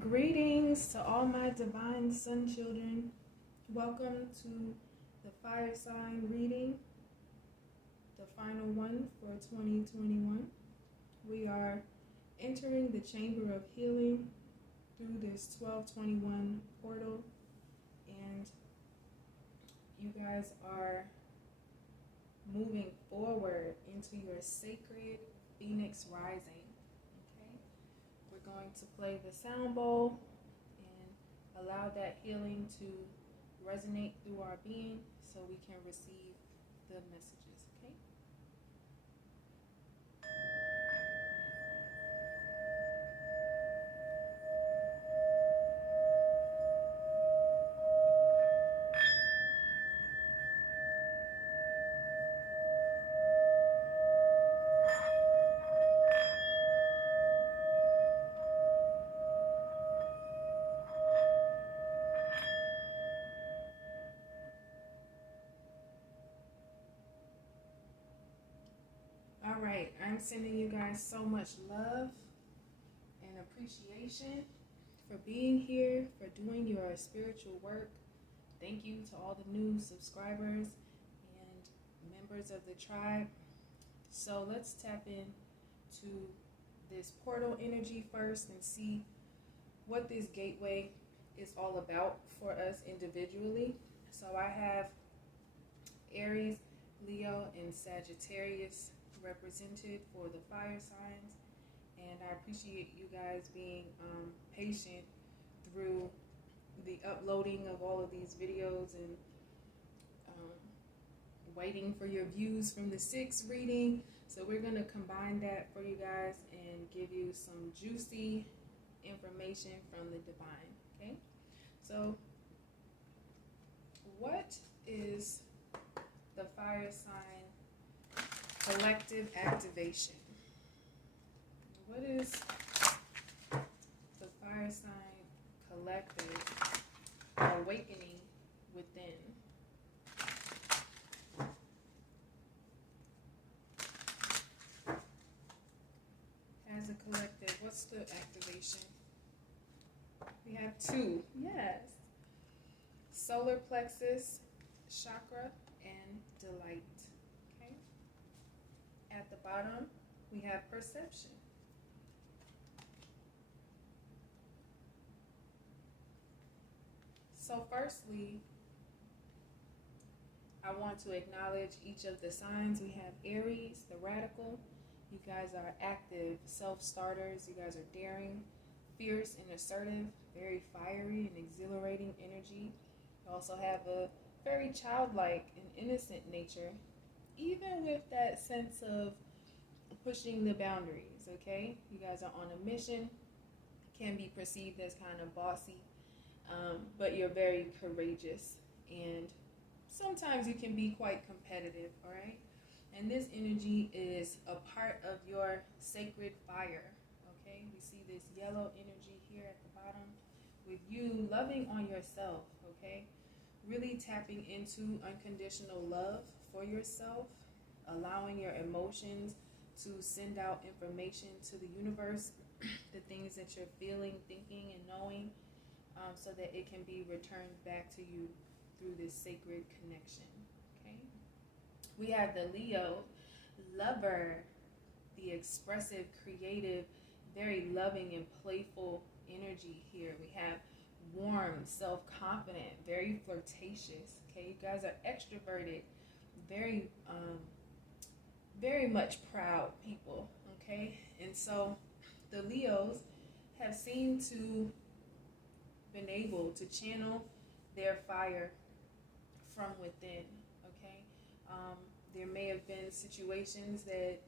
Greetings to all my divine sun children. Welcome to the fire sign reading, the final one for 2021. We are entering the chamber of healing through this 1221 portal, and you guys are moving forward into your sacred Phoenix rising. Okay, we're going to play the sound bowl and allow that healing to resonate through our being so we can receive the messages. Okay. All right, I'm sending you guys so much love and appreciation for being here, for doing your spiritual work. Thank you to all the new subscribers and members of the tribe. So let's tap into this portal energy first and see what this gateway is all about for us individually. So I have Aries, Leo, and Sagittarius represented for the fire signs, and I appreciate you guys being patient through the uploading of all of these videos and waiting for your views from the 6 reading. So we're going to combine that for you guys and give you some juicy information from the divine. Okay, so what is the fire sign collective activation? What is the fire sign collective awakening within? As a collective, what's the activation? We have 2. Yes. Solar plexus, chakra, and delight. Okay. At the bottom, we have perception. So firstly, I want to acknowledge each of the signs. We have Aries, the radical. You guys are active self-starters. You guys are daring, fierce, and assertive, very fiery and exhilarating energy. You also have a very childlike and innocent nature, even with that sense of pushing the boundaries, okay? You guys are on a mission, can be perceived as kind of bossy, but you're very courageous, and sometimes you can be quite competitive, all right? And this energy is a part of your sacred fire, okay? We see this yellow energy here at the bottom with you loving on yourself, okay? Really tapping into unconditional love for yourself, allowing your emotions to send out information to the universe, the things that you're feeling, thinking, and knowing, so that it can be returned back to you through this sacred connection. Okay. We have the Leo, lover, the expressive, creative, very loving and playful energy here. We have warm, self-confident, very flirtatious. Okay, you guys are extroverted, very very much proud people. Okay, and so the Leos have seemed to been able to channel their fire from within. Okay, there may have been situations that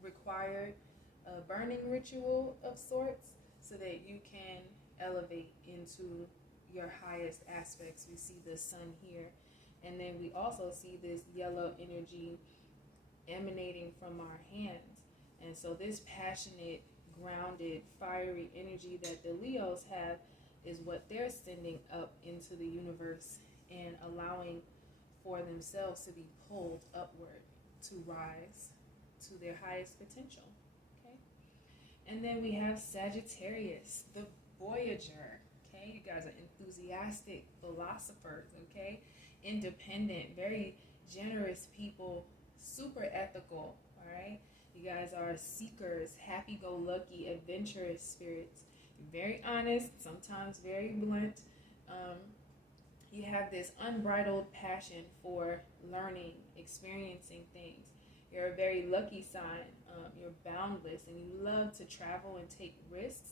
required a burning ritual of sorts so that you can elevate into your highest aspects. We see the sun here, and then we also see this yellow energy emanating from our hands. And so this passionate, grounded, fiery energy that the Leos have is what they're sending up into the universe and allowing for themselves to be pulled upward to rise to their highest potential. Okay? And then we have Sagittarius, the Voyager. Okay, you guys are enthusiastic philosophers. Okay, independent, very generous people, super ethical. All right, you guys are seekers, happy-go-lucky, adventurous spirits. Very honest, sometimes very blunt. You have this unbridled passion for learning, experiencing things. You're a very lucky sign. You're boundless and you love to travel and take risks.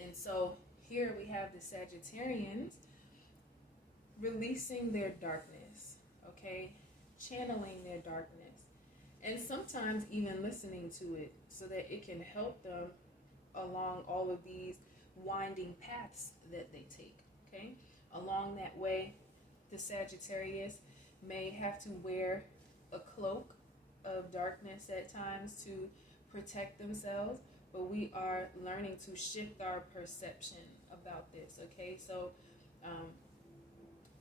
And so here we have the Sagittarians releasing their darkness, okay? Channeling their darkness. And sometimes even listening to it so that it can help them along all of these winding paths that they take, okay? Along that way, the Sagittarius may have to wear a cloak of darkness at times to protect themselves, but we are learning to shift our perception about this, okay? So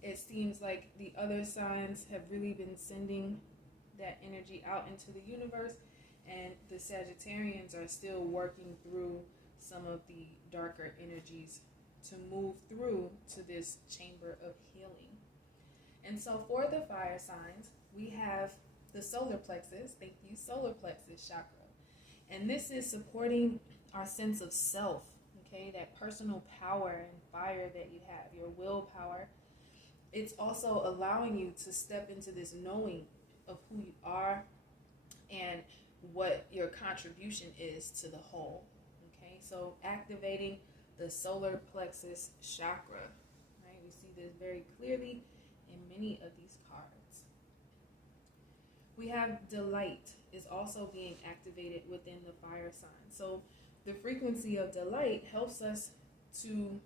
it seems like the other signs have really been sending that energy out into the universe, and the Sagittarians are still working through some of the darker energies to move through to this chamber of healing. And so for the fire signs, we have the solar plexus, thank you, solar plexus chakra. And this is supporting our sense of self, okay, that personal power and fire that you have, your willpower. It's also allowing you to step into this knowing of who you are and what your contribution is to the whole, okay? So activating the solar plexus chakra, right? We see this very clearly in many of these cards. We have delight is also being activated within the fire sign. So the frequency of delight helps us to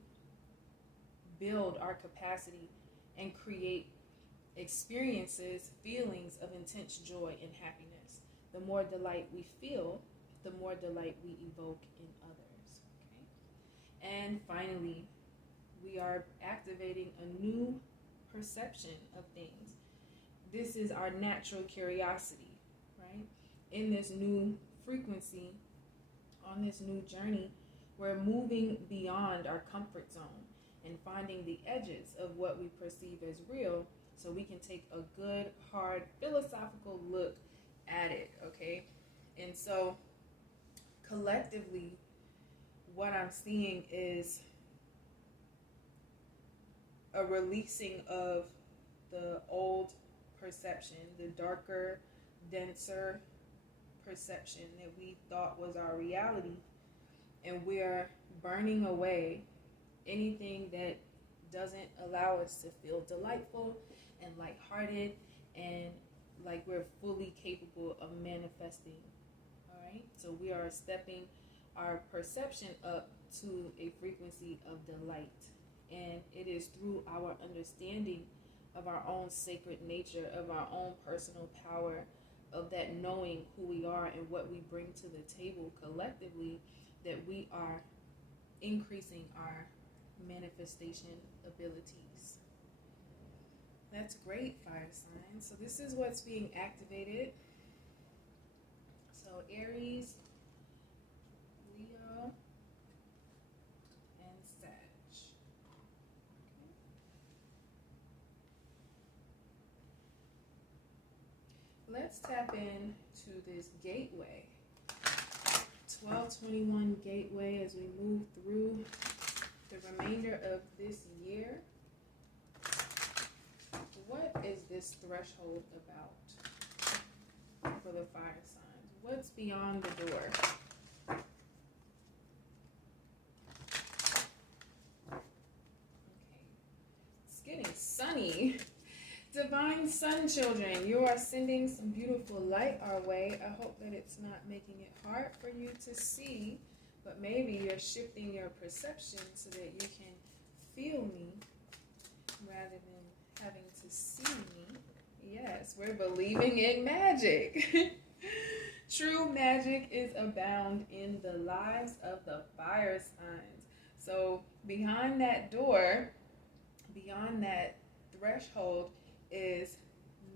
build our capacity and create experiences, feelings of intense joy and happiness. The more delight we feel, the more delight we evoke in others. Okay? And finally, we are activating a new perception of things. This is our natural curiosity, right? In this new frequency, on this new journey, we're moving beyond our comfort zone and finding the edges of what we perceive as real so we can take a good, hard, philosophical look at it, okay? And so collectively, what I'm seeing is a releasing of the old perception, the darker, denser perception that we thought was our reality, and we're burning away anything that doesn't allow us to feel delightful and lighthearted and like we're fully capable of manifesting. All right, so we are stepping our perception up to a frequency of delight, and it is through our understanding of our own sacred nature, of our own personal power, of that knowing who we are and what we bring to the table collectively, that we are increasing our manifestation abilities. That's great, fire signs. So this is what's being activated. So Aries, Leo, and Sag. Okay. Let's tap into this gateway. 1221 gateway as we move through the remainder of this year. What is this threshold about for the fire signs? What's beyond the door? Okay. It's getting sunny. Divine Sun children, you are sending some beautiful light our way. I hope that it's not making it hard for you to see, but maybe you're shifting your perception so that you can feel me rather than having to see me. Yes, we're believing in magic. True magic is abound in the lives of the fire signs. So behind that door, beyond that threshold, is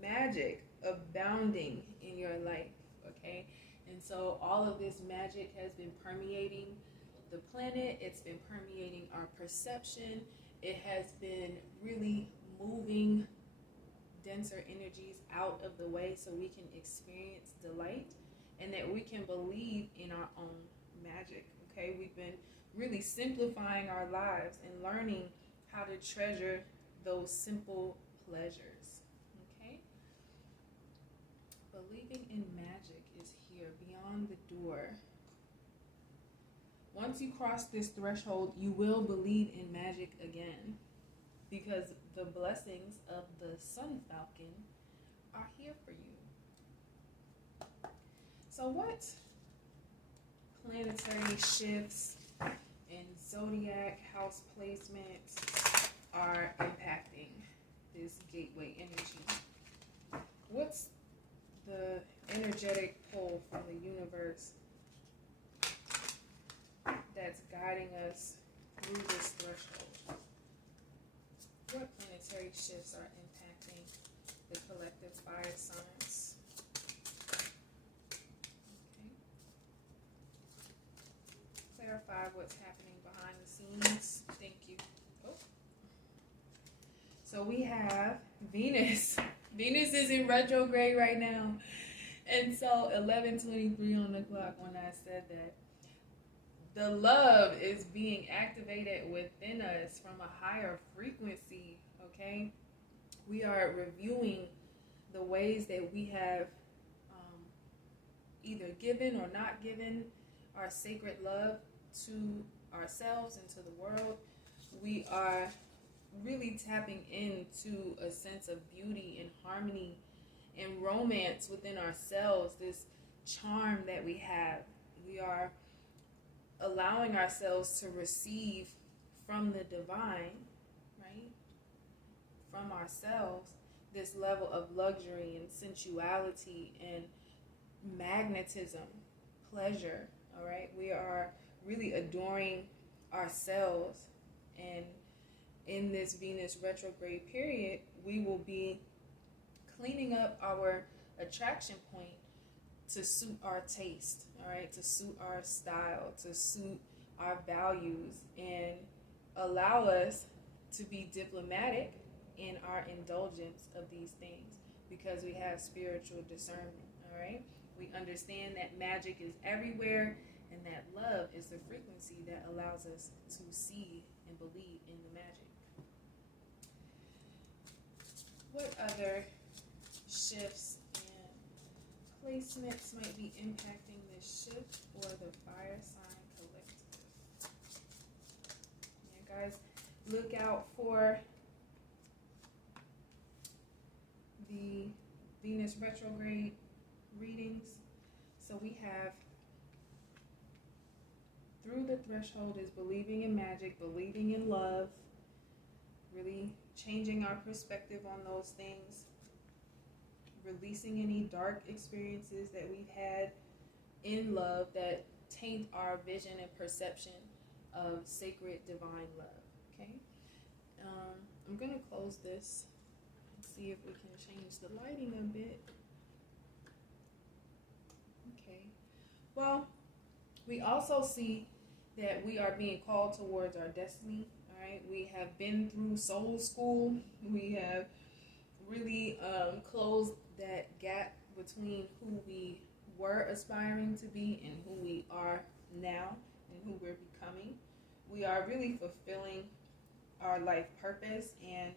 magic abounding in your life, okay? And so all of this magic has been permeating the planet. It's been permeating our perception. It has been really moving denser energies out of the way so we can experience delight and that we can believe in our own magic. Okay, we've been really simplifying our lives and learning how to treasure those simple pleasures. Okay, believing in magic is here beyond the door. Once you cross this threshold, you will believe in magic again, because the blessings of the Sun Falcon are here for you. So what planetary shifts and zodiac house placements are impacting this gateway energy? What's the energetic pull from the universe that's guiding us through this threshold? What planetary shifts are impacting the collective fire signs? Okay. Clarify what's happening behind the scenes. Thank you. Oh. So we have Venus. Venus is in retrograde right now. And so 11:23 on the clock when I said that. The love is being activated within us from a higher frequency, okay? We are reviewing the ways that we have either given or not given our sacred love to ourselves and to the world. We are really tapping into a sense of beauty and harmony and romance within ourselves, this charm that we have. We are allowing ourselves to receive from the divine, right? From ourselves, this level of luxury and sensuality and magnetism, pleasure, all right? We are really adoring ourselves, and in this Venus retrograde period, we will be cleaning up our attraction point to suit our taste, all right, to suit our style, to suit our values, and allow us to be diplomatic in our indulgence of these things, because we have spiritual discernment, all right? We understand that magic is everywhere, and that love is the frequency that allows us to see and believe in the magic. What other shifts placements might be impacting this shift for the fire sign collective? Yeah, guys, look out for the Venus retrograde readings. So we have through the threshold is believing in magic, believing in love, really changing our perspective on those things, releasing any dark experiences that we've had in love that taint our vision and perception of sacred divine love. Okay, I'm gonna close this and see if we can change the lighting a bit. Okay, well, we also see that we are being called towards our destiny. All right, we have been through soul school. We have really closed that gap between who we were aspiring to be and who we are now and who we're becoming. We are really fulfilling our life purpose and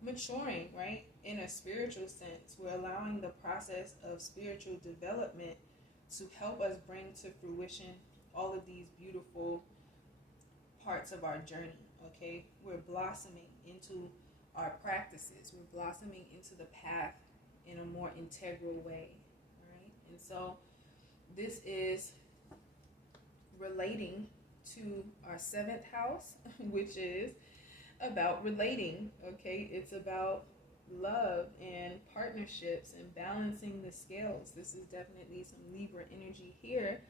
maturing, right? In a spiritual sense, we're allowing the process of spiritual development to help us bring to fruition all of these beautiful parts of our journey, okay? We're blossoming into our practices. We're blossoming into the path in a more integral way, right? And so this is relating to our 7th house, which is about relating, okay? It's about love and partnerships and balancing the scales. This is definitely some Libra energy here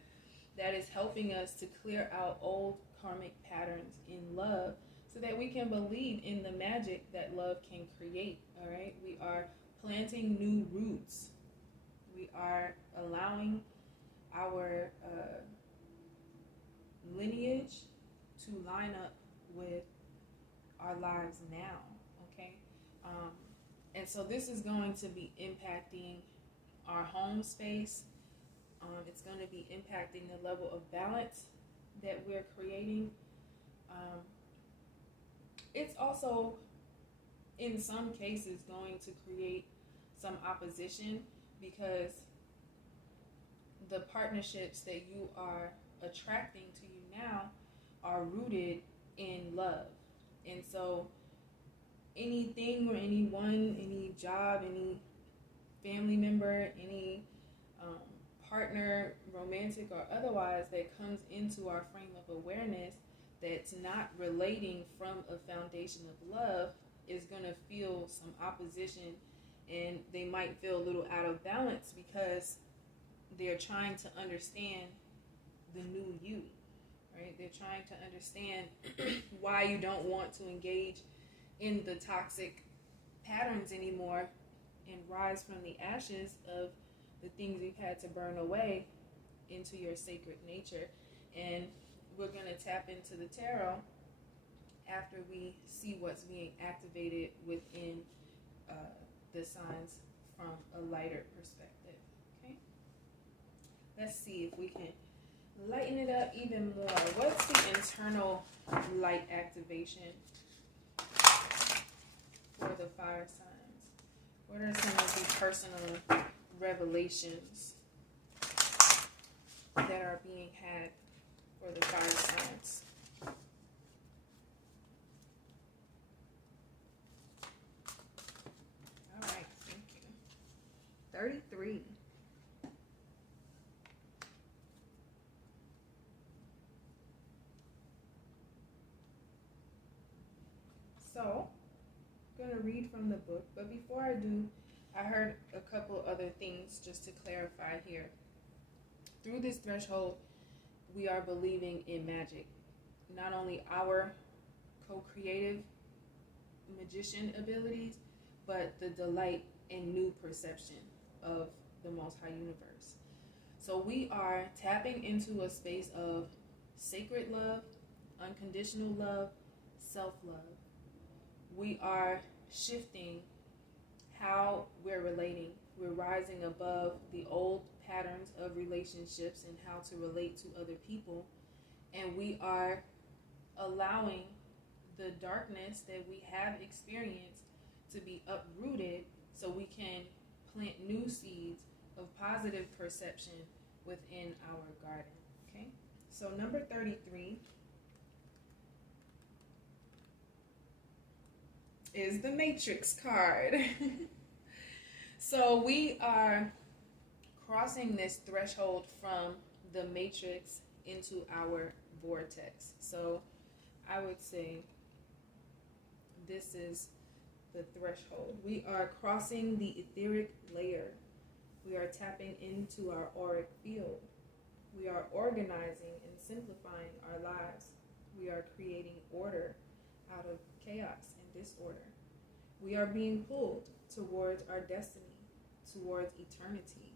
that is helping us to clear out old karmic patterns in love so that we can believe in the magic that love can create, all right? We are planting new roots. We are allowing our lineage to line up with our lives now, okay? And so this is going to be impacting our home space. It's going to be impacting the level of balance that we're creating. It's also, in some cases, going to create some opposition because the partnerships that you are attracting to you now are rooted in love. And so anything or anyone, any job, any family member, any partner, romantic or otherwise, that comes into our frame of awareness that's not relating from a foundation of love is going to feel some opposition, and they might feel a little out of balance because they're trying to understand the new you, right? They're trying to understand why you don't want to engage in the toxic patterns anymore and rise from the ashes of the things you've had to burn away into your sacred nature. And we're going to tap into the tarot after we see what's being activated within the signs from a lighter perspective. Okay, let's see if we can lighten it up even more. What's the internal light activation for the fire signs? What are some of the personal revelations that are being had for the fire signs? All right, thank you. 33. So, I'm going to read from the book, but before I do, I heard a couple other things just to clarify here. Through this threshold, we are believing in magic. Not only our co-creative magician abilities, but the delight and new perception of the Most High Universe. So we are tapping into a space of sacred love, unconditional love, self-love. We are shifting how we're relating. We're rising above the old patterns of relationships and how to relate to other people. And we are allowing the darkness that we have experienced to be uprooted so we can plant new seeds of positive perception within our garden. Okay? So number 33 is the Matrix card. So we are crossing this threshold from the Matrix into our vortex. So I would say this is the threshold. We are crossing the etheric layer. We are tapping into our auric field. We are organizing and simplifying our lives. We are creating order out of chaos and disorder. We are being pulled towards our destiny, towards eternity.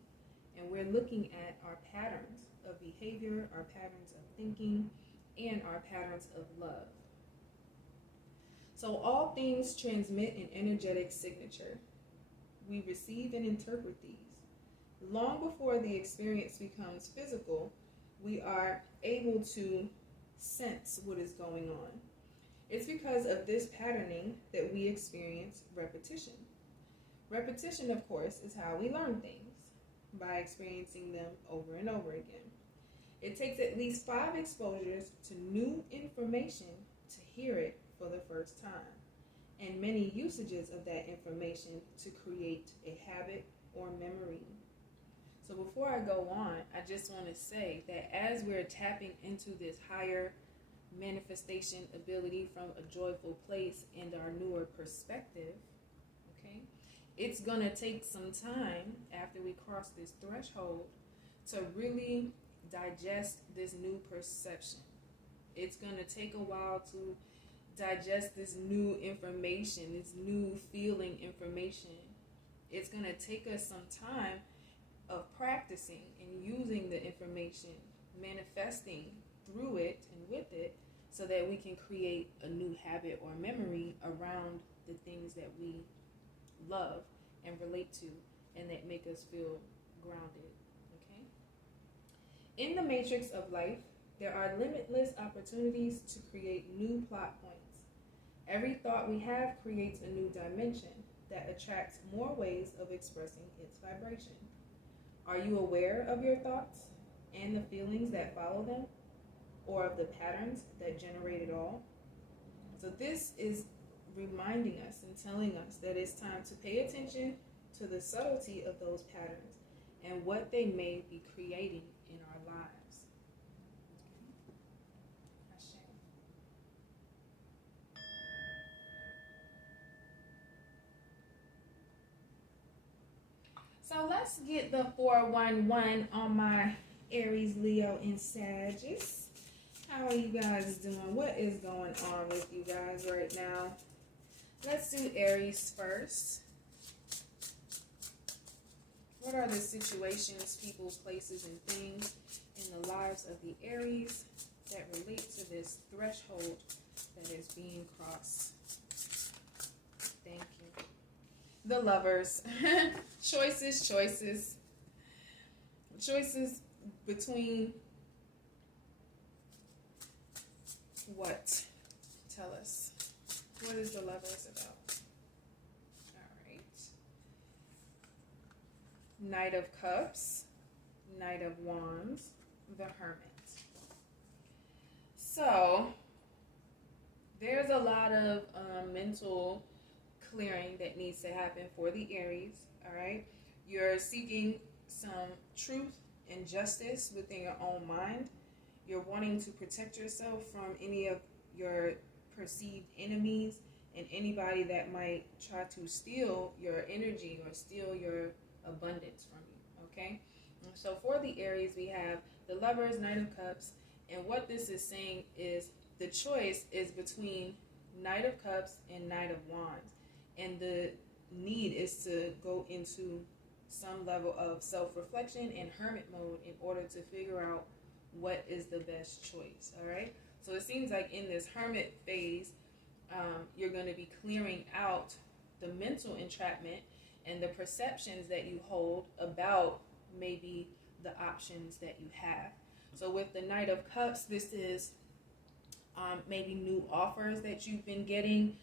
And we're looking at our patterns of behavior, our patterns of thinking, and our patterns of love. So all things transmit an energetic signature. We receive and interpret these. Long before the experience becomes physical, we are able to sense what is going on. It's because of this patterning that we experience repetition. Repetition, of course, is how we learn things, by experiencing them over and over again. It takes at least 5 exposures to new information to hear it for the first time, and many usages of that information to create a habit or memory. So before I go on, I just want to say that as we're tapping into this higher manifestation ability from a joyful place and our newer perspective, okay, it's going to take some time after we cross this threshold to really digest this new perception. It's going to take a while to digest this new information, this new feeling information. It's going to take us some time of practicing and using the information, manifesting through it and with it, so that we can create a new habit or memory around the things that we love and relate to and that make us feel grounded. Okay? In the matrix of life, there are limitless opportunities to create new plot points. Every thought we have creates a new dimension that attracts more ways of expressing its vibration. Are you aware of your thoughts and the feelings that follow them, or of the patterns that generate it all? So this is reminding us and telling us that it's time to pay attention to the subtlety of those patterns and what they may be creating in our lives. So let's get the 411 on my Aries, Leo, and Sagittarius. How are you guys doing? What is going on with you guys right now? Let's do Aries first. What are the situations, people, places, and things in the lives of the Aries that relate to this threshold that is being crossed? Thank you. The Lovers. Choices between what? Tell us. What is the Lovers about? All right. Knight of Cups, Knight of Wands, the Hermit. So, there's a lot of mental clearing that needs to happen for the Aries, all right? You're seeking some truth and justice within your own mind. You're wanting to protect yourself from any of your perceived enemies and anybody that might try to steal your energy or steal your abundance from you, okay? So for the Aries, we have the Lovers, Knight of Cups, and what this is saying is the choice is between Knight of Cups and Knight of Wands. And the need is to go into some level of self-reflection and hermit mode in order to figure out what is the best choice, all right? So it seems like in this hermit phase, you're going to be clearing out the mental entrapment and the perceptions that you hold about maybe the options that you have. So with the Knight of Cups, this is maybe new offers that you've been getting.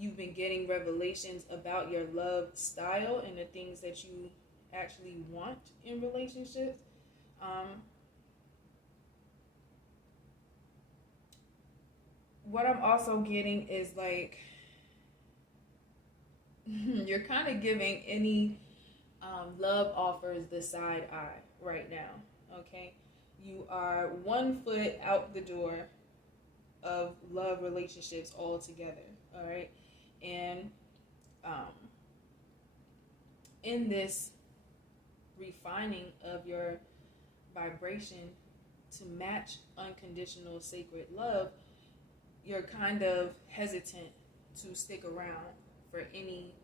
You've been getting revelations about your love style and the things that you actually want in relationships. What I'm also getting is like you're kind of giving any love offers the side eye right now, okay? You are 1 foot out the door of love relationships altogether, all right? And in this refining of your vibration to match unconditional sacred love, you're kind of hesitant to stick around for any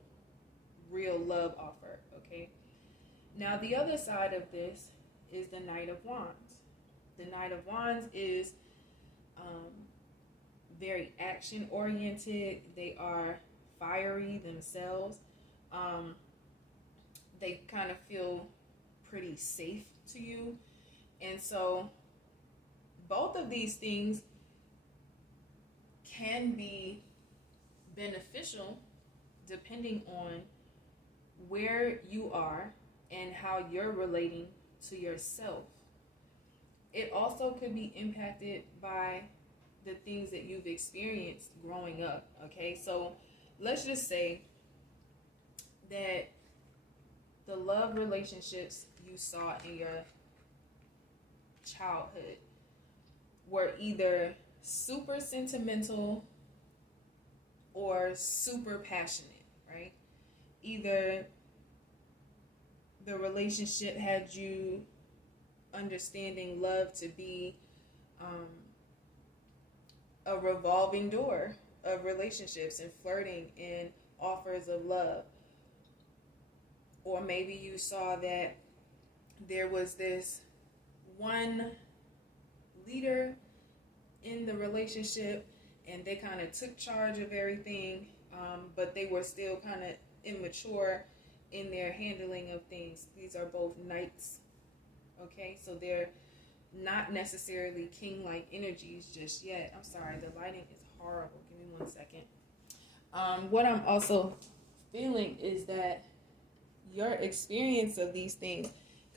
real love offer, okay? Now, the other side of this is the Knight of Wands. The Knight of Wands is very action-oriented. They are fiery themselves. They kind of feel pretty safe to you. And so both of these things can be beneficial depending on where you are and how you're relating to yourself. It also could be impacted by the things that you've experienced growing up, okay? So let's just say that the love relationships you saw in your childhood were either super sentimental or super passionate, right? Either the relationship had you understanding love to be a revolving door of relationships and flirting and offers of love. Or maybe you saw that there was this one leader in the relationship and they kind of took charge of everything, but they were still kind of immature in their handling of things. These are both knights, okay? So they're not necessarily king-like energies just yet. I'm sorry, the lighting is horrible. Give me 1 second. What I'm also feeling is that your experience of these things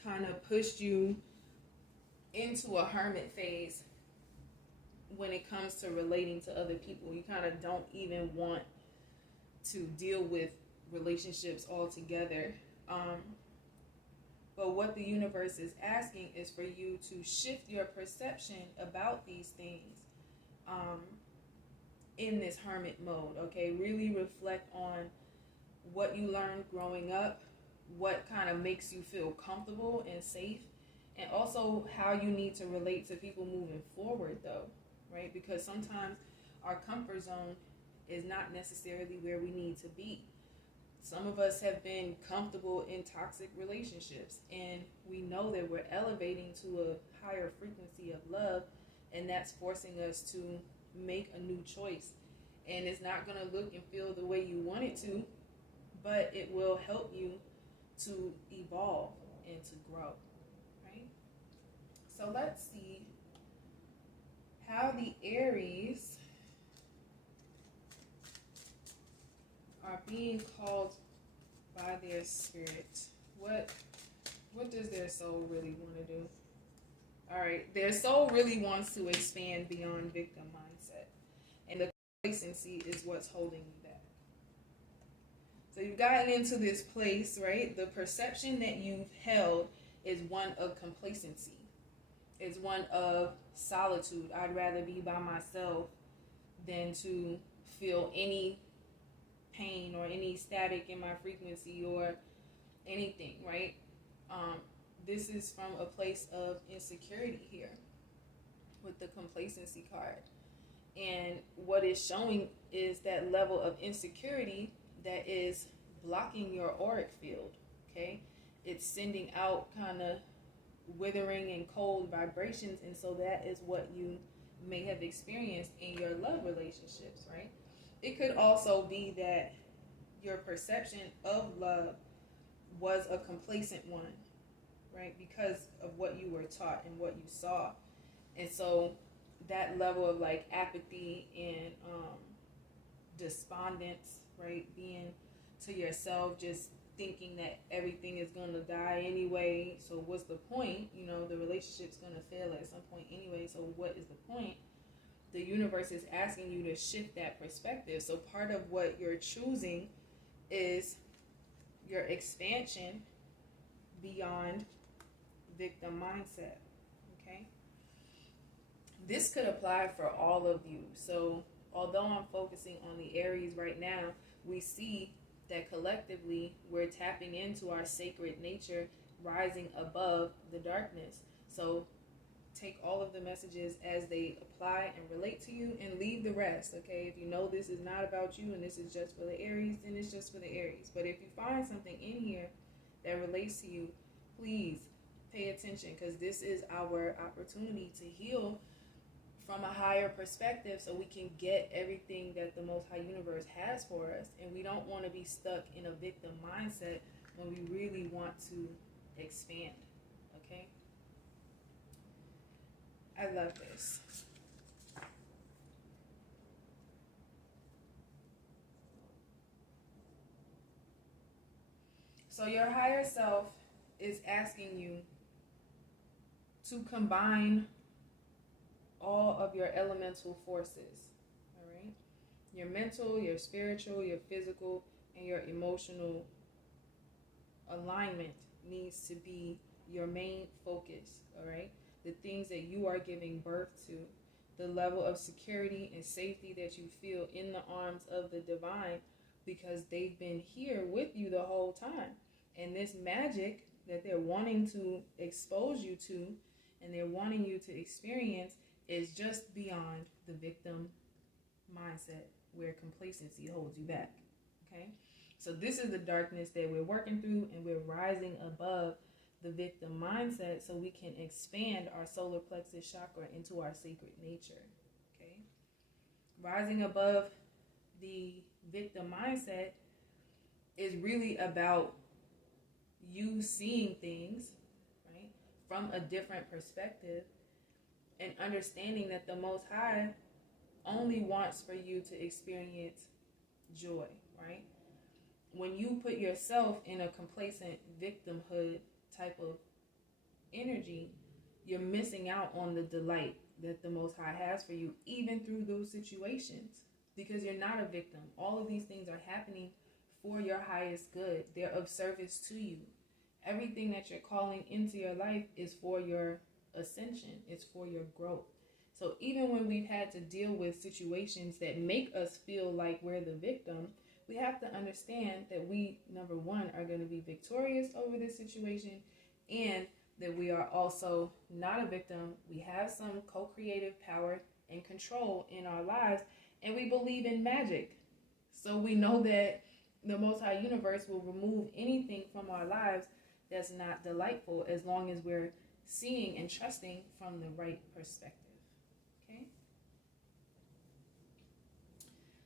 kind of pushed you into a hermit phase when it comes to relating to other people. You kind of don't even want to deal with relationships altogether. But what the universe is asking is for you to shift your perception about these things in this hermit mode, okay? Really reflect on what you learned growing up, what kind of makes you feel comfortable and safe, and also how you need to relate to people moving forward, though, right? Because sometimes our comfort zone is not necessarily where we need to be. Some of us have been comfortable in toxic relationships, and we know that we're elevating to a higher frequency of love, and that's forcing us to make a new choice. And it's not going to look and feel the way you want it to, but it will help you to evolve and to grow, right? So let's see how the Aries are being called by their spirit. What does their soul really want to do? All right, their soul really wants to expand beyond victim mindset, and the complacency is what's holding you back. So you've gotten into this place, right? The perception that you've held is one of complacency. It's one of solitude. I'd rather be by myself than to feel any pain or any static in my frequency or anything, right? This is from a place of insecurity here with the complacency card. And what it's showing is that level of insecurity that is blocking your auric field, okay? It's sending out kind of withering and cold vibrations, and so that is what you may have experienced in your love relationships, right? It could also be that your perception of love was a complacent one, right? Because of what you were taught and what you saw. And so that level of like apathy and despondence, right? Being to yourself, just thinking that everything is going to die anyway. So what's the point? You know, the relationship's going to fail at some point anyway. So what is the point? The universe is asking you to shift that perspective. So part of what you're choosing is your expansion beyond victim mindset, okay? This could apply for all of you. So although I'm focusing on the Aries right now, we see that collectively we're tapping into our sacred nature, rising above the darkness. So take all of the messages as they apply and relate to you, and leave the rest, okay? If you know this is not about you and this is just for the Aries, then it's just for the Aries. But if you find something in here that relates to you, please pay attention, because this is our opportunity to heal from a higher perspective so we can get everything that the Most High Universe has for us. And we don't want to be stuck in a victim mindset when we really want to expand, okay? I love this. So your higher self is asking you to combine all of your elemental forces, all right? Your mental, your spiritual, your physical, and your emotional alignment needs to be your main focus, all right? The things that you are giving birth to, the level of security and safety that you feel in the arms of the divine, because they've been here with you the whole time. And this magic that they're wanting to expose you to and they're wanting you to experience is just beyond the victim mindset where complacency holds you back, okay? So this is the darkness that we're working through, and we're rising above the victim mindset so we can expand our solar plexus chakra into our sacred nature. Okay? Rising above the victim mindset is really about you seeing things, right, from a different perspective, and understanding that the Most High only wants for you to experience joy, right? When you put yourself in a complacent victimhood type of energy, you're missing out on the delight that the Most High has for you, even through those situations, because you're not a victim. All of these things are happening for your highest good. They're of service to you. Everything that you're calling into your life is for your ascension. It's for your growth. So even when we've had to deal with situations that make us feel like we're the victim, we have to understand that we, number one, are going to be victorious over this situation, and that we are also not a victim. We have some co-creative power and control in our lives, and we believe in magic. So we know that the Most High Universe will remove anything from our lives that's not delightful, as long as we're seeing and trusting from the right perspective. Okay?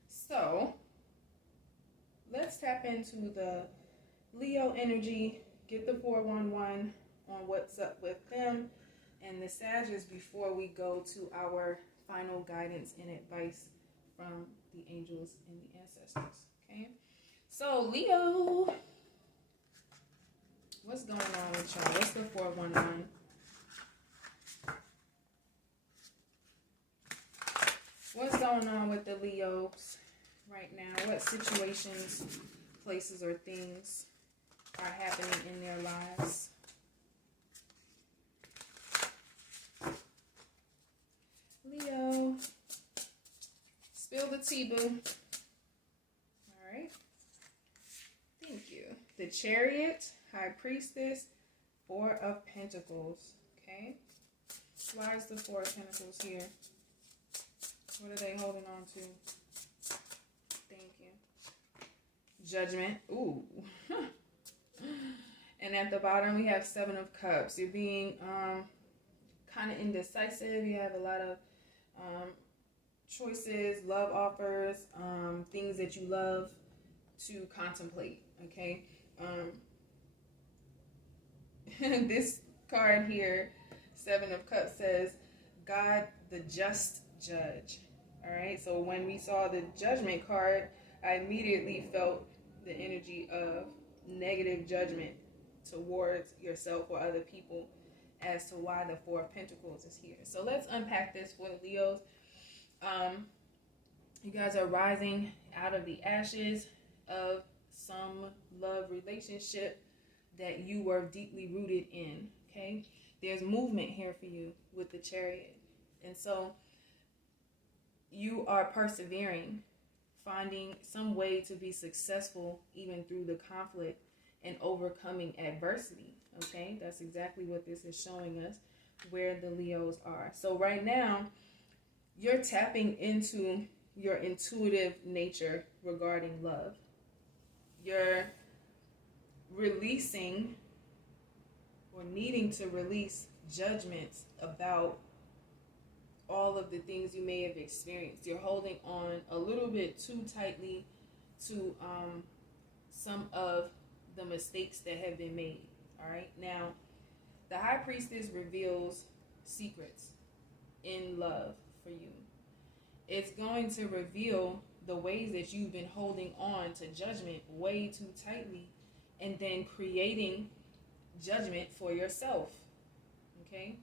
So let's tap into the Leo energy, get the 411 on what's up with them and the Sagittarius before we go to our final guidance and advice from the angels and the ancestors. Okay? So Leo, what's going on with y'all? What's the 411? What's going on with the Leos right now? What situations, places, or things are happening in their lives? Leo, spill the tea, boo. All right. Thank you. The Chariot, High Priestess, Four of Pentacles. Okay. Why is the Four of Pentacles here? What are they holding on to? Thank you. Judgment. Ooh. And at the bottom we have Seven of Cups. You're being kind of indecisive. You have a lot of choices, love offers, things that you love to contemplate. Okay. This card here, Seven of Cups, says God the just judge. All right, so when we saw the Judgment card, I immediately felt the energy of negative judgment towards yourself or other people as to why the Four of Pentacles is here. So let's unpack this for the Leos. You guys are rising out of the ashes of some love relationship that you were deeply rooted in. Okay, there's movement here for you with the Chariot, and so you are persevering, finding some way to be successful even through the conflict and overcoming adversity. Okay, that's exactly what this is showing us, where the Leos are. So right now, you're tapping into your intuitive nature regarding love. You're releasing or needing to release judgments about all of the things you may have experienced. You're holding on a little bit too tightly to some of the mistakes that have been made. All right. Now, the High Priestess reveals secrets in love for you. It's going to reveal the ways that you've been holding on to judgment way too tightly and then creating judgment for yourself. Okay?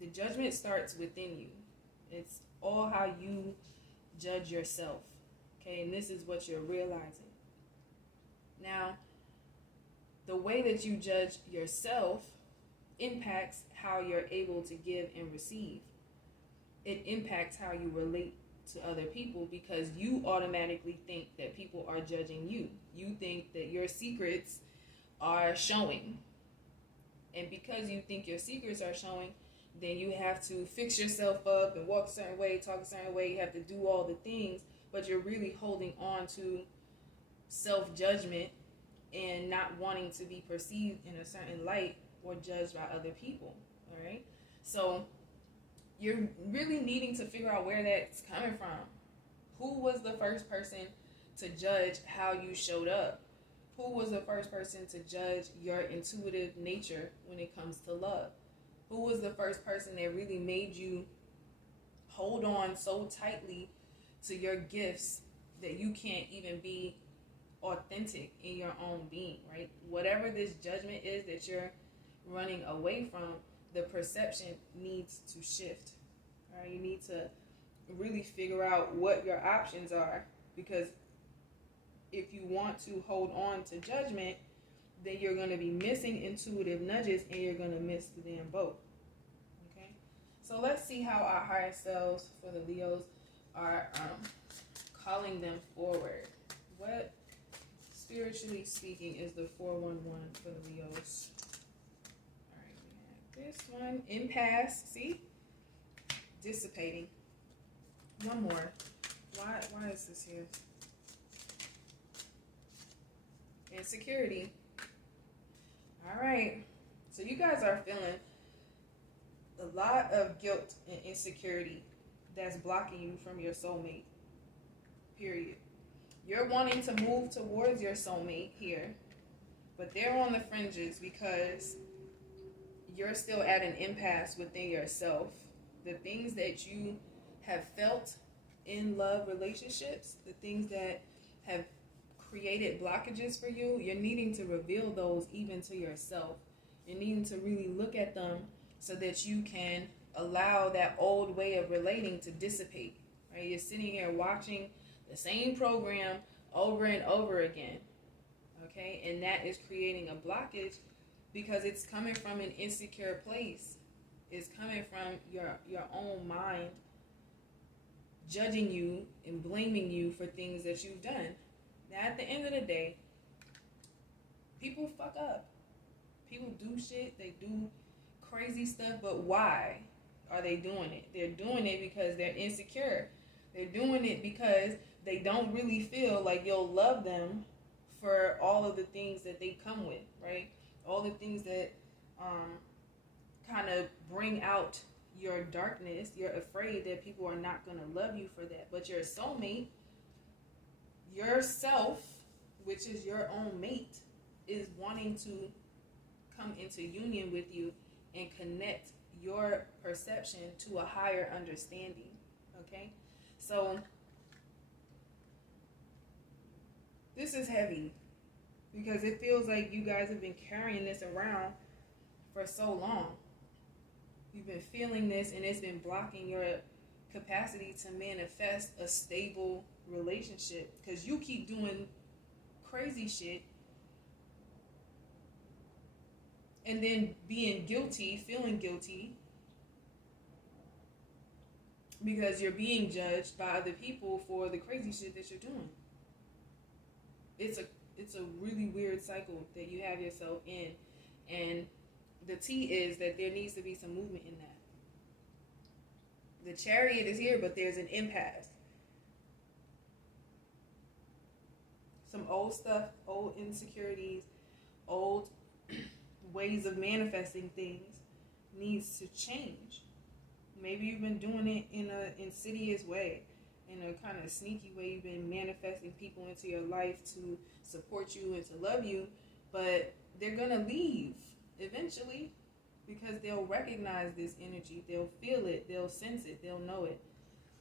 The judgment starts within you. It's all how you judge yourself. Okay? And this is what you're realizing. Now, the way that you judge yourself impacts how you're able to give and receive. It impacts how you relate to other people, because you automatically think that people are judging you. You think that your secrets are showing. And because you think your secrets are showing, then you have to fix yourself up and walk a certain way, talk a certain way. You have to do all the things, but you're really holding on to self-judgment and not wanting to be perceived in a certain light or judged by other people. All right? So you're really needing to figure out where that's coming from. Who was the first person to judge how you showed up? Who was the first person to judge your intuitive nature when it comes to love? Who was the first person that really made you hold on so tightly to your gifts that you can't even be authentic in your own being, right? Whatever this judgment is that you're running away from, the perception needs to shift. All right? You need to really figure out what your options are, because if you want to hold on to judgment, then you're going to be missing intuitive nudges and you're going to miss the damn boat. Okay? So let's see how our higher selves for the Leos are calling them forward. What, spiritually speaking, is the 411 for the Leos? Alright, we have this one. Impasse. See? Dissipating. One more. Why is this here? Insecurity. Alright. So you guys are feeling a lot of guilt and insecurity that's blocking you from your soulmate. Period. You're wanting to move towards your soulmate here, but they're on the fringes because you're still at an impasse within yourself. The things that you have felt in love relationships, the things that have created blockages for you, you're needing to reveal those even to yourself. You're needing to really look at them so that you can allow that old way of relating to dissipate. Right? You're sitting here watching the same program over and over again. Okay? And that is creating a blockage because it's coming from an insecure place. It's coming from your own mind judging you and blaming you for things that you've done. Now, at the end of the day, people fuck up. People do shit. They do crazy stuff. But why are they doing it? They're doing it because they're insecure. They're doing it because they don't really feel like you'll love them for all of the things that they come with, right? All the things that kind of bring out your darkness. You're afraid that people are not going to love you for that. But your soulmate, yourself, which is your own mate, is wanting to come into union with you and connect your perception to a higher understanding. Okay? So this is heavy because it feels like you guys have been carrying this around for so long. You've been feeling this and it's been blocking your capacity to manifest a stable relationship because you keep doing crazy shit and then being guilty, feeling guilty because you're being judged by other people for the crazy shit that you're doing. It's a really weird cycle that you have yourself in, and the T is that there needs to be some movement in that. The Chariot is here, but there's an impasse. Some old stuff, old insecurities, old ways of manifesting things needs to change. Maybe you've been doing it in an insidious way, in a kind of sneaky way. You've been manifesting people into your life to support you and to love you, but they're going to leave eventually because they'll recognize this energy. They'll feel it. They'll sense it. They'll know it.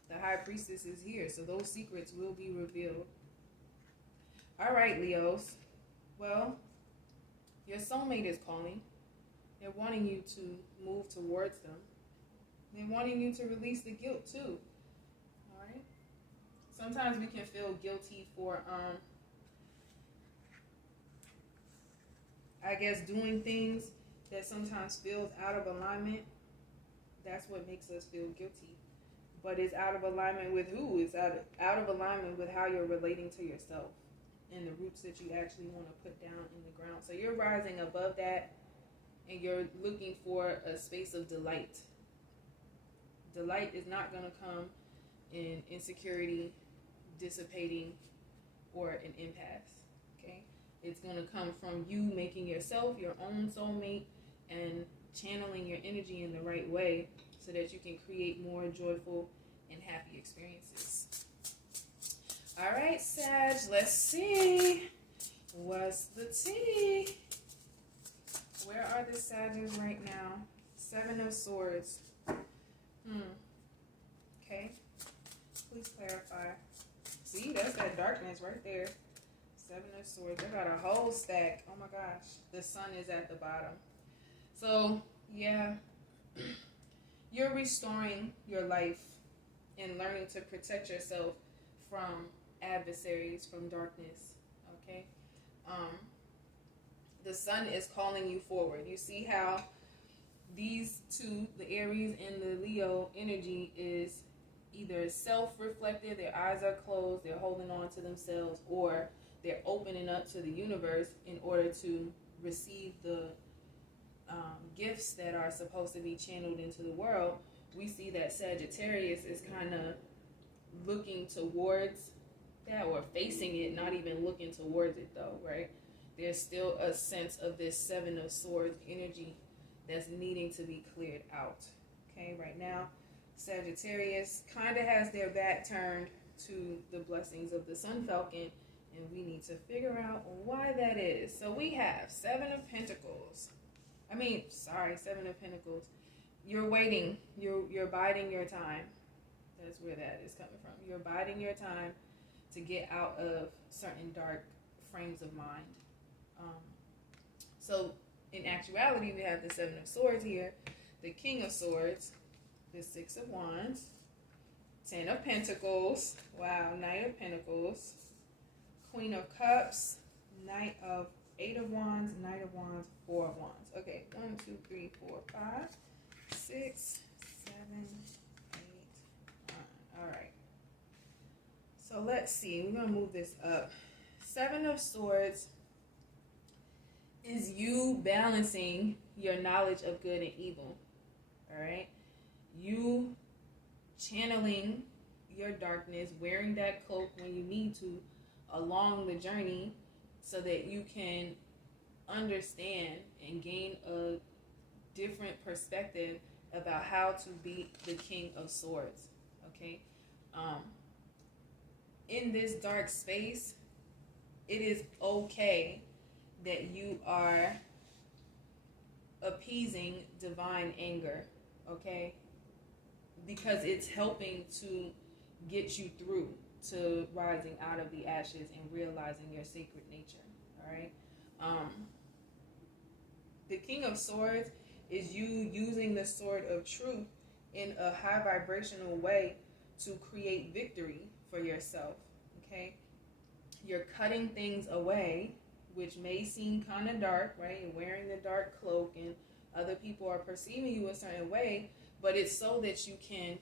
The High Priestess is here, so those secrets will be revealed. All right, Leos. Well, your soulmate is calling. They're wanting you to move towards them. They're wanting you to release the guilt too. All right? Sometimes we can feel guilty for, I guess, doing things that sometimes feels out of alignment. That's what makes us feel guilty. But it's out of alignment with who? It's out of alignment with how you're relating to yourself and the roots that you actually want to put down in the ground. So you're rising above that and you're looking for a space of delight. Delight is not going to come in insecurity, dissipating, or an impasse. Okay? It's going to come from you making yourself your own soulmate and channeling your energy in the right way so that you can create more joyful and happy experiences. All right, Sag, let's see. What's the tea? Where are the Sages right now? 7 of Swords. Okay. Please clarify. See, that's that darkness right there. 7 of Swords. I got a whole stack. Oh my gosh. The Sun is at the bottom. So, yeah. You're restoring your life and learning to protect yourself from adversaries, from darkness. Okay? The Sun is calling you forward. You see how these two, the Aries and the Leo energy, is either self-reflective, their eyes are closed, they're holding on to themselves, or they're opening up to the universe in order to receive the gifts that are supposed to be channeled into the world. We see that Sagittarius is kind of looking towards that, or facing it, not even looking towards it though, right? There's still a sense of this 7 of Swords energy that's needing to be cleared out. Okay, right now, Sagittarius kind of has their back turned to the blessings of the Sun Falcon, and we need to figure out why that is. So we have 7 of Pentacles. 7 of Pentacles. You're waiting. You're biding your time. That's where that is coming from. You're biding your time to get out of certain dark frames of mind. So in actuality, we have the 7 of Swords here, the King of Swords, the 6 of Wands, 10 of Pentacles, wow, Knight of Pentacles, Queen of Cups, 8 of Wands, Knight of Wands, 4 of Wands. Okay, 1, 2, 3, 4, 5, 6, 7, 8, 9. All right. So let's see. We're going to move this up. 7 of Swords is you balancing your knowledge of good and evil. All right? You channeling your darkness, wearing that cloak when you need to along the journey so that you can understand and gain a different perspective about how to be the King of Swords. Okay? In this dark space, it is okay that you are appeasing divine anger, okay? Because it's helping to get you through to rising out of the ashes and realizing your sacred nature, all right? The King of Swords is you using the sword of truth in a high vibrational way to create victory for yourself, okay? You're cutting things away, which may seem kind of dark, right? You're wearing the dark cloak and other people are perceiving you a certain way, but it's so that you can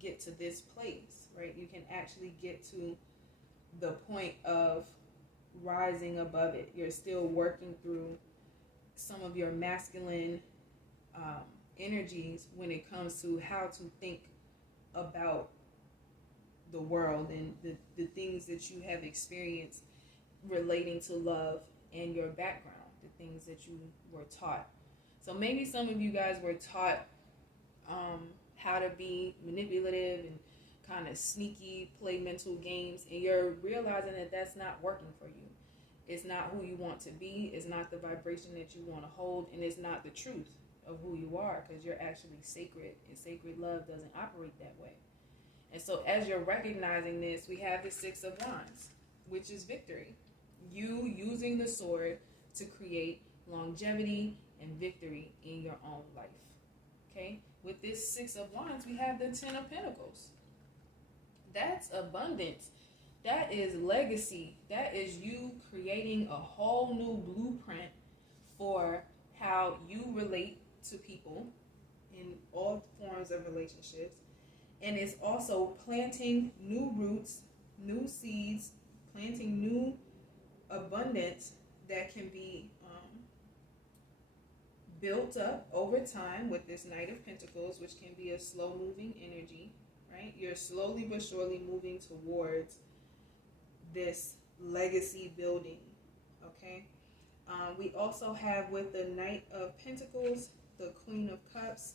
get to this place, right? You can actually get to the point of rising above it. You're still working through some of your masculine energies when it comes to how to think about the world and the things that you have experienced relating to love and your background, the things that you were taught. So maybe some of you guys were taught how to be manipulative and kind of sneaky, play mental games, and you're realizing that that's not working for you. It's not who you want to be, it's not the vibration that you want to hold, and it's not the truth of who you are, because you're actually sacred, and sacred love doesn't operate that way. And so as you're recognizing this, we have the 6 of Wands, which is victory. You using the sword to create longevity and victory in your own life. Okay? With this 6 of Wands, we have the 10 of Pentacles. That's abundance. That is legacy. That is you creating a whole new blueprint for how you relate to people in all forms of relationships. And it's also planting new roots, new seeds, planting new abundance that can be built up over time with this Knight of Pentacles, which can be a slow-moving energy, right? You're slowly but surely moving towards this legacy building Okay. We also have with the Knight of Pentacles, the Queen of Cups,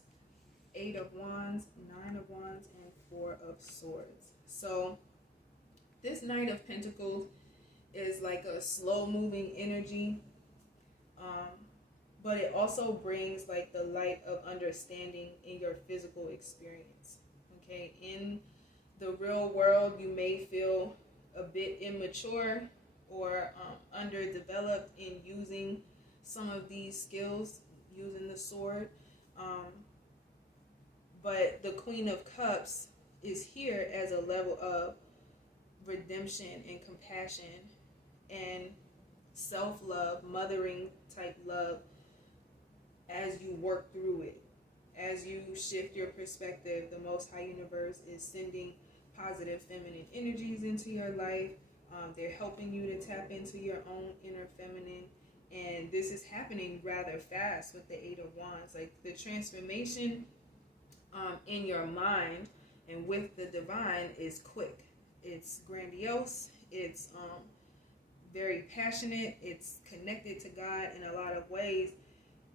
8 of Wands, 9 of Wands, and 4 of Swords. So this Knight of Pentacles is like a slow moving energy, but it also brings like the light of understanding in your physical experience. Okay, in the real world you may feel a bit immature or underdeveloped in using some of these skills, using the sword, but the Queen of Cups is here as a level of redemption and compassion and self-love, mothering type love as you work through it. As you shift your perspective, the Most High Universe is sending positive feminine energies into your life. They're helping you to tap into your own inner feminine. And this is happening rather fast with the 8 of Wands. Like the transformation in your mind and with the divine is quick. It's grandiose. It's very passionate. It's connected to God in a lot of ways.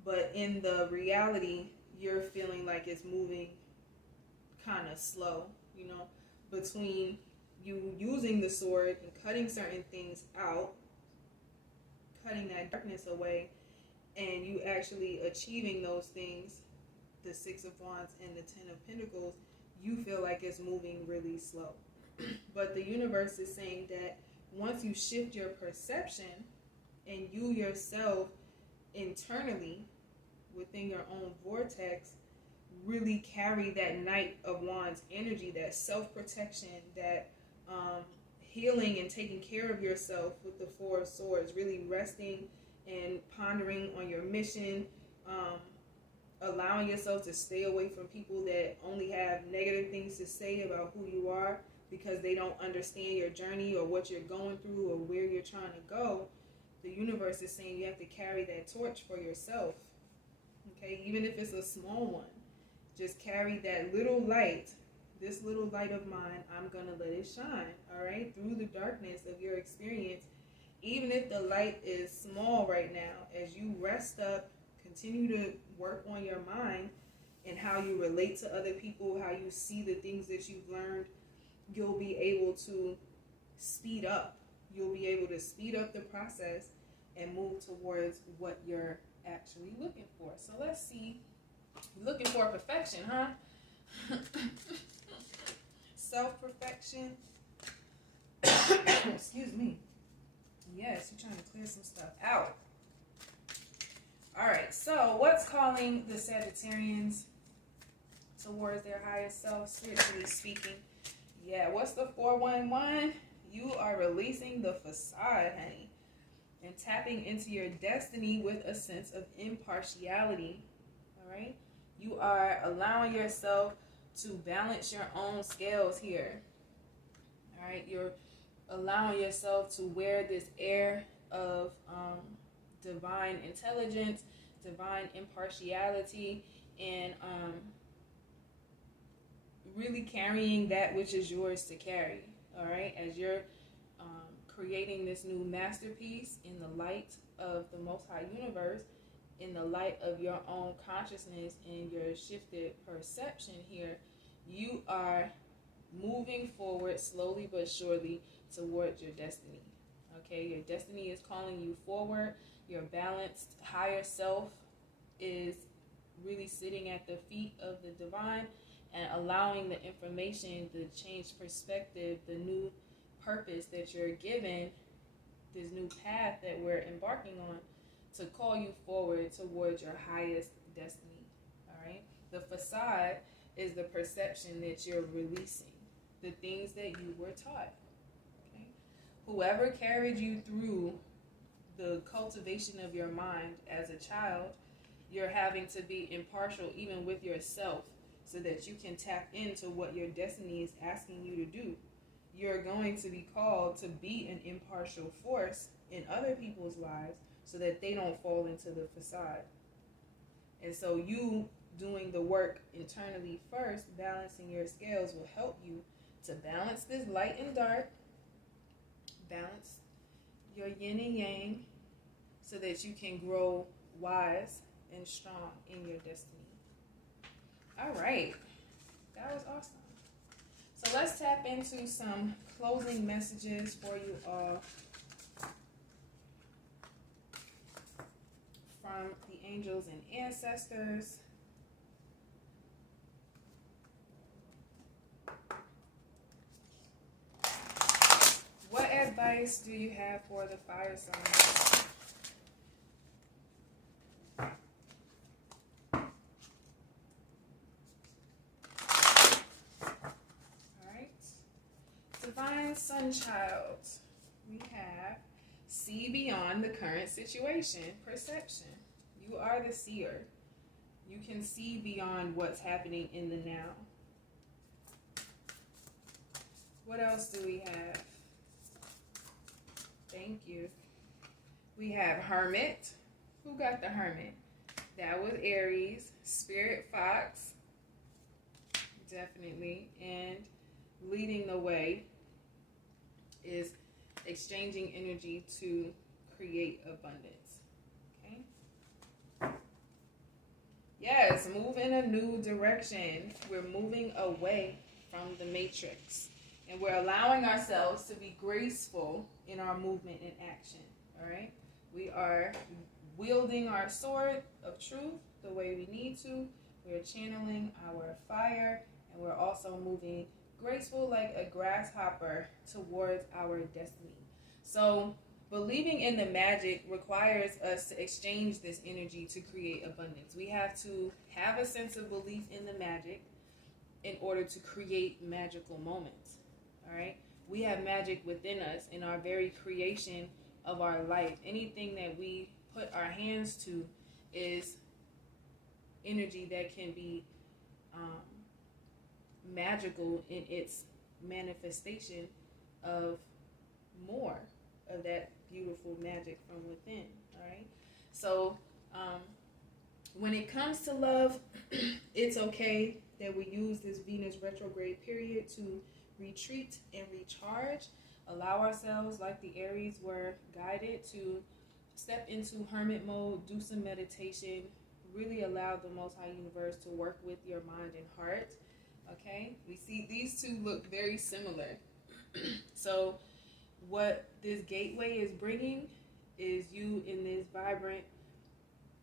But in the reality, you're feeling like it's moving kind of slow, you know, between you using the sword and cutting certain things out, cutting that darkness away, and you actually achieving those things, the 6 of Wands and the 10 of Pentacles, you feel like it's moving really slow. But the universe is saying that once you shift your perception and you yourself internally within your own vortex really carry that Knight of Wands energy, that self-protection, that healing and taking care of yourself with the 4 of Swords, really resting and pondering on your mission, allowing yourself to stay away from people that only have negative things to say about who you are because they don't understand your journey or what you're going through or where you're trying to go. The universe is saying you have to carry that torch for yourself. Okay, even if it's a small one, just carry that little light. This little light of mine, I'm going to let it shine, all right, through the darkness of your experience. Even if the light is small right now, as you rest up, continue to work on your mind and how you relate to other people, how you see the things that you've learned, you'll be able to speed up. You'll be able to speed up the process and move towards what you're actually looking for. So let's see. Looking for perfection, huh? Self-perfection. Excuse me. Yes, you're trying to clear some stuff out. Alright, so what's calling the Sagittarians towards their highest self, spiritually speaking? Yeah, what's the 411? You are releasing the facade, honey, and tapping into your destiny with a sense of impartiality. Alright? You are allowing yourself to balance your own scales here. Alright? You're allowing yourself to wear this air of divine intelligence, divine impartiality, and really carrying that which is yours to carry. Alright? As you're creating this new masterpiece in the light of the Most High Universe, in the light of your own consciousness and your shifted perception here, you are moving forward slowly but surely towards your destiny. Okay, your destiny is calling you forward. Your balanced higher self is really sitting at the feet of the divine and allowing the information, the changed perspective, the new purpose that you're given, this new path that we're embarking on, to call you forward towards your highest destiny. All right. The facade is the perception that you're releasing, the things that you were taught. Okay. Whoever carried you through the cultivation of your mind as a child, you're having to be impartial even with yourself so that you can tap into what your destiny is asking you to do. You're going to be called to be an impartial force in other people's lives so that they don't fall into the facade. And so you doing the work internally first, balancing your scales, will help you to balance this light and dark, balance your yin and yang, so that you can grow wise and strong in your destiny. All right, that was awesome. So let's tap into some closing messages for you all from the angels and ancestors. What advice do you have for the fire signs? Alright. Divine Sunchild. We have see beyond the current situation. Perception. You are the seer. You can see beyond what's happening in the now. What else do we have? Thank you. We have Hermit. Who got the Hermit? That was Aries. Spirit Fox. Definitely. And leading the way is exchanging energy to create abundance. Okay? Yes, move in a new direction. We're moving away from the matrix. And we're allowing ourselves to be graceful in our movement and action. All right? We are wielding our sword of truth the way we need to. We're channeling our fire. And we're also moving graceful like a grasshopper towards our destiny. So believing in the magic requires us to exchange this energy to create abundance. We have to have a sense of belief in the magic in order to create magical moments. All right, we have magic within us in our very creation of our life. Anything that we put our hands to is energy that can be magical in its manifestation of more of that beautiful magic from within. All right, so when it comes to love, it's okay that we use this Venus retrograde period to retreat and recharge, allow ourselves, like the Aries were guided, to step into hermit mode, do some meditation, really allow the Most High Universe to work with your mind and heart. Okay, we see these two look very similar. So what this gateway is bringing is you in this vibrant,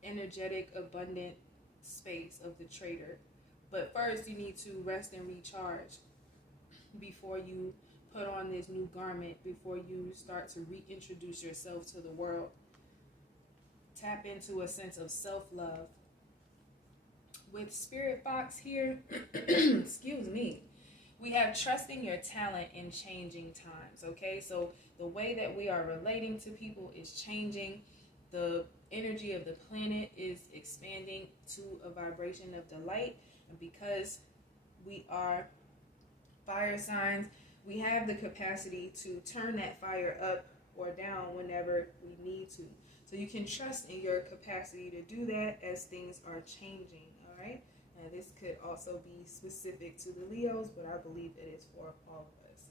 energetic, abundant space of the trader. But first you need to rest and recharge before you put on this new garment, before you start to reintroduce yourself to the world. Tap into a sense of self-love. With Spirit Fox here, excuse me, we have trusting your talent in changing times, okay? So the way that we are relating to people is changing. The energy of the planet is expanding to a vibration of delight. And because we are fire signs, we have the capacity to turn that fire up or down whenever we need to. So you can trust in your capacity to do that as things are changing, all right? Now this could also be specific to the Leos, but I believe it is for all of us.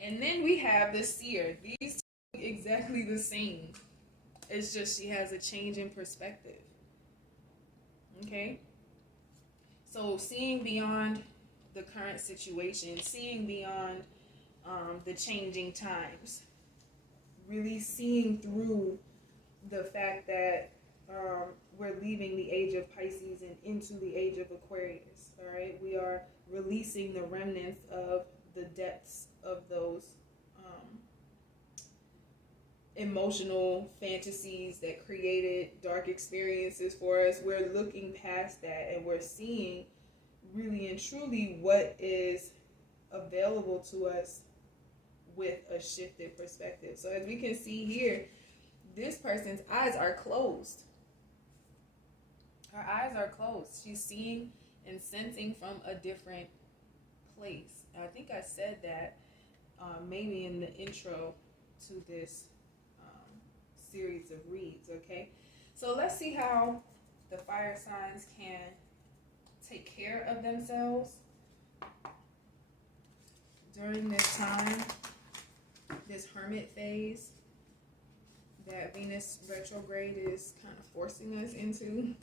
And then we have the seer. These two are exactly the same. It's just she has a change in perspective. Okay? So seeing beyond the current situation, seeing beyond the changing times, really seeing through the fact that we're leaving the age of Pisces and into the age of Aquarius. All right, we are releasing the remnants of the depths of those emotional fantasies that created dark experiences for us. We're looking past that and we're seeing really and truly what is available to us with a shifted perspective. So as we can see here, this person's eyes are closed. Her eyes are closed. She's seeing and sensing from a different place. And I think I said that maybe in the intro to this series of reads, okay? So let's see how the fire signs can take care of themselves during this time, this hermit phase that Venus retrograde is kind of forcing us into.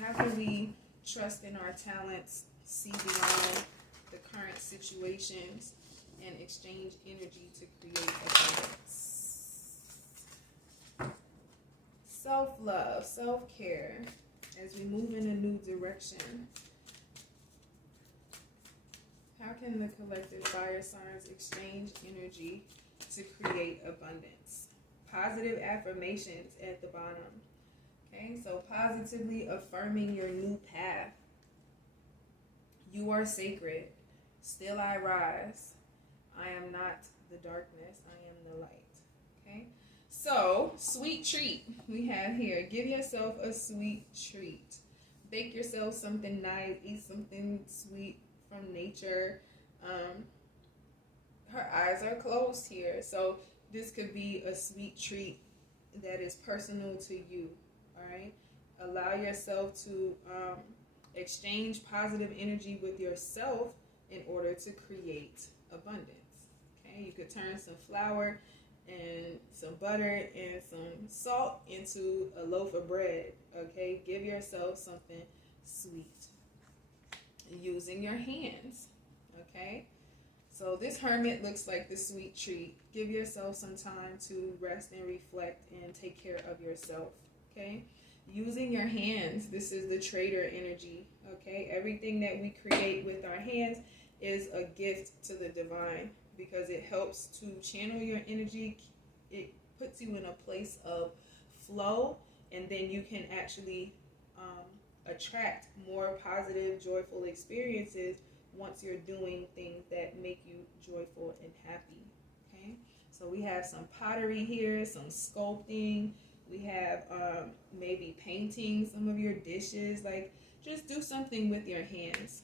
How can we trust in our talents, see beyond the current situations, and exchange energy to create abundance? Self-love, self-care, as we move in a new direction. How can the collective fire signs exchange energy to create abundance? Positive affirmations at the bottom. Okay, so positively affirming your new path. You are sacred. Still I rise. I am not the darkness. I am the light. Okay, so sweet treat we have here. Give yourself a sweet treat. Bake yourself something nice. Eat something sweet from nature. Her eyes are closed here, so this could be a sweet treat that is personal to you. All right, allow yourself to exchange positive energy with yourself in order to create abundance. Okay, you could turn some flour and some butter and some salt into a loaf of bread. Okay, give yourself something sweet using your hands. Okay, so this hermit looks like the sweet treat. Give yourself some time to rest and reflect and take care of yourself. Okay, using your hands, this is the trader energy. Okay, everything that we create with our hands is a gift to the divine because it helps to channel your energy. It puts you in a place of flow, and then you can actually attract more positive, joyful experiences once you're doing things that make you joyful and happy. Okay, so we have some pottery here, some sculpting. We have maybe painting some of your dishes. Like, just do something with your hands.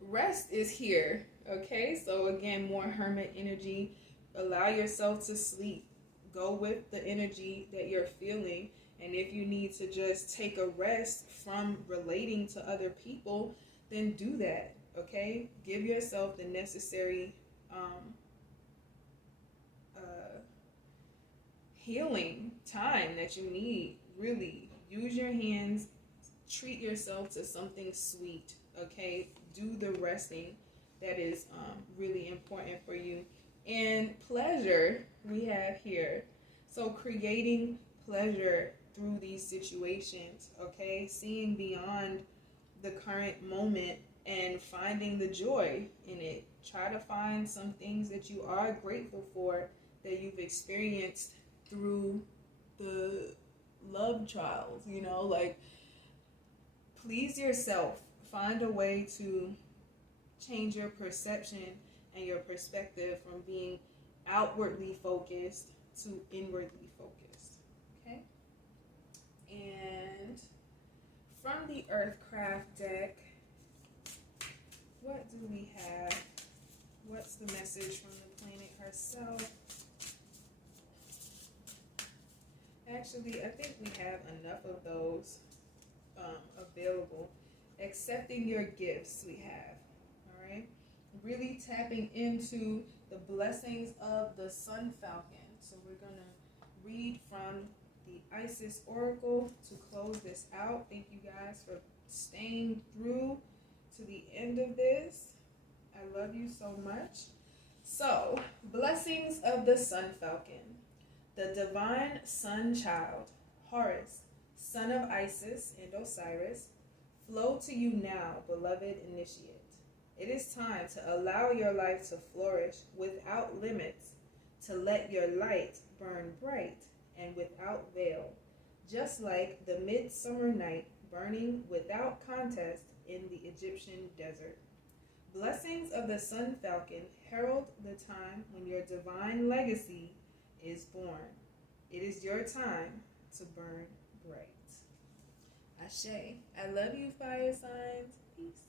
Rest is here. Okay, so again, more hermit energy. Allow yourself to sleep. Go with the energy that you're feeling. And if you need to just take a rest from relating to other people, then do that. Okay, give yourself the necessary healing time that you need. Really use your hands. Treat yourself to something sweet. Okay, do the resting that is really important for you. And pleasure we have here. So creating pleasure through these situations. Okay, seeing beyond the current moment and finding the joy in it. Try to find some things that you are grateful for that you've experienced through the love trials, you know, like please yourself. Find a way to change your perception and your perspective from being outwardly focused to inwardly focused. Okay? And from the Earthcraft deck, what do we have? What's the message from the planet herself? Actually, I think we have enough of those available. Accepting your gifts we have. All right? Really tapping into the blessings of the Sun Falcon. So we're going to read from the Isis Oracle to close this out. Thank you guys for staying through to the end of this. I love you so much. So, blessings of the Sun Falcon. The divine sun child, Horus, son of Isis and Osiris, flow to you now, beloved initiate. It is time to allow your life to flourish without limits, to let your light burn bright and without veil, just like the midsummer night burning without contest in the Egyptian desert. Blessings of the Sun Falcon herald the time when your divine legacy is born. It is your time to burn bright. Ashe. I love you, fire signs. Peace.